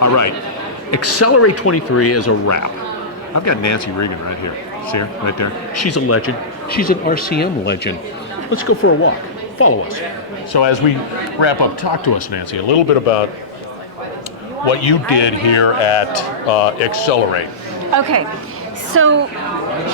All right. Accelerate 23 is a wrap. I've got Nancy Regan right here. See her? Right there. She's a legend. She's an RCM legend. Let's go for a walk. Follow us. So as we wrap up, talk to us, Nancy, a little bit about what you did here at Accelerate. Okay. So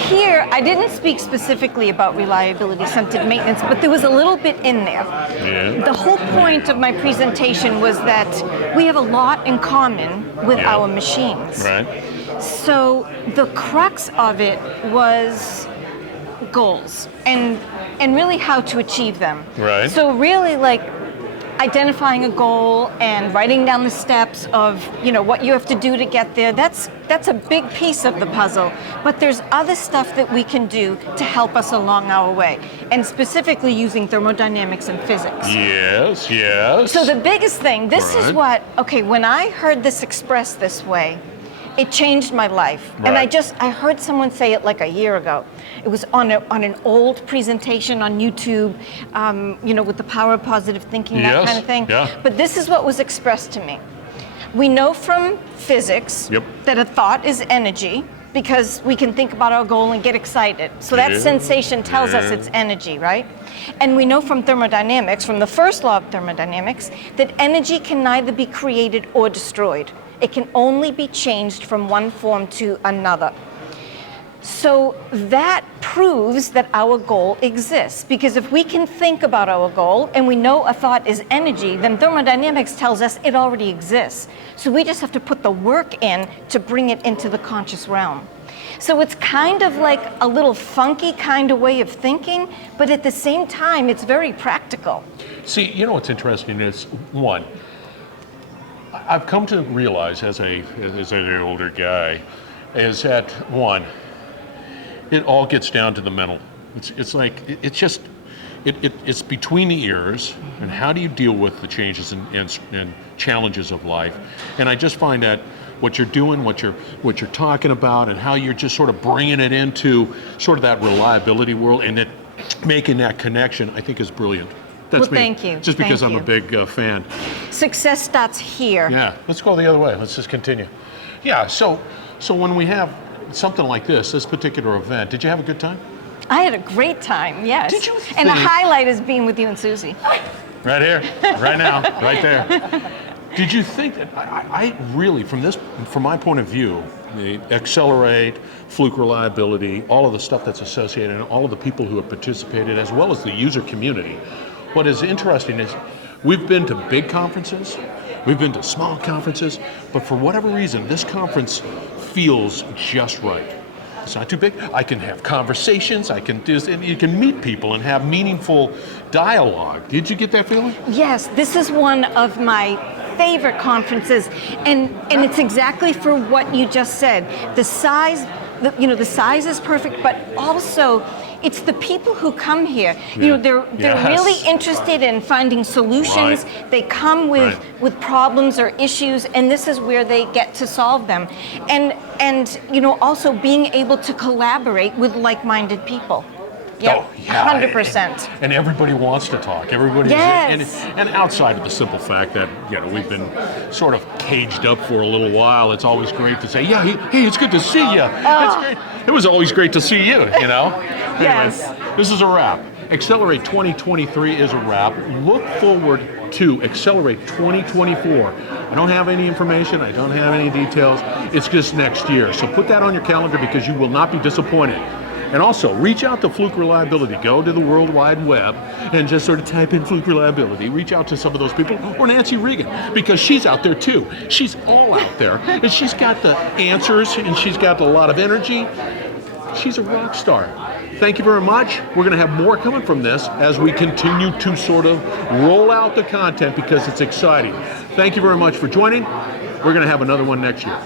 here, I didn't speak specifically about reliability-centered maintenance, but there was a little bit in there. Yeah. The whole point of my presentation was that we have a lot in common with our machines. Right. So the crux of it was goals and really how to achieve them. Right. So really like identifying a goal and writing down the steps of what you have to do to get there. That's a big piece of the puzzle. But there's other stuff that we can do to help us along our way, and specifically using thermodynamics and physics. Yes, yes. So the biggest thing, this is Right. when I heard this expressed this way, it changed my life. Right. And I heard someone say it like a year ago. It was on an old presentation on YouTube, with the power of positive thinking, that kind of thing. Yeah. But this is what was expressed to me. We know from physics that a thought is energy, because we can think about our goal and get excited. So that sensation tells us it's energy, right? And we know from thermodynamics, from the first law of thermodynamics, that energy can neither be created or destroyed. It can only be changed from one form to another. So that proves that our goal exists, because if we can think about our goal and we know a thought is energy, then thermodynamics tells us it already exists. So we just have to put the work in to bring it into the conscious realm. So it's kind of like a little funky kind of way of thinking, but at the same time, it's very practical. See, what's interesting is, one, I've come to realize as an older guy, is that one, it all gets down to the mental. It's between the ears, and how do you deal with the changes and challenges of life? And I just find that what you're doing, what you're talking about, and how you're just sort of bringing it into sort of that reliability world and making that connection, I think is brilliant. That's me. Thank you. Just because I'm a big fan. Success starts here. Yeah, let's go the other way. Let's just continue. Yeah, so when we have something like this particular event, did you have a good time? I had a great time, yes. Did you And the highlight is being with you and Susie. Right here, right now, right there. Did you think that, I really, from my point of view, the Accelerate, Fluke Reliability, all of the stuff that's associated, and all of the people who have participated, as well as the user community, what is interesting is we've been to big conferences, we've been to small conferences, but for whatever reason, this conference feels just right. It's not too big. I can have conversations, and you can meet people and have meaningful dialogue. Did you get that feeling? Yes, this is one of my favorite conferences, and it's exactly for what you just said. The size is perfect, but also it's the people who come here. They're really interested in finding solutions. Right. They come with problems or issues, and this is where they get to solve them. And also being able to collaborate with like-minded people. Yep, Oh, yeah. 100%. And everybody wants to talk. Everybody. Yes. And outside of the simple fact that we've been sort of caged up for a little while, it's always great to say, hey, it's good to see you. It's great. It was always great to see you. Yes. Anyway, this is a wrap. Accelerate 2023 is a wrap. Look forward to Accelerate 2024. I don't have any information. I don't have any details. It's just next year. So put that on your calendar, because you will not be disappointed. And also, reach out to Fluke Reliability. Go to the World Wide Web and just sort of type in Fluke Reliability. Reach out to some of those people, or Nancy Regan, because she's out there too. She's all out there, and she's got the answers, and she's got a lot of energy. She's a rock star. Thank you very much. We're going to have more coming from this as we continue to sort of roll out the content, because it's exciting. Thank you very much for joining. We're going to have another one next year.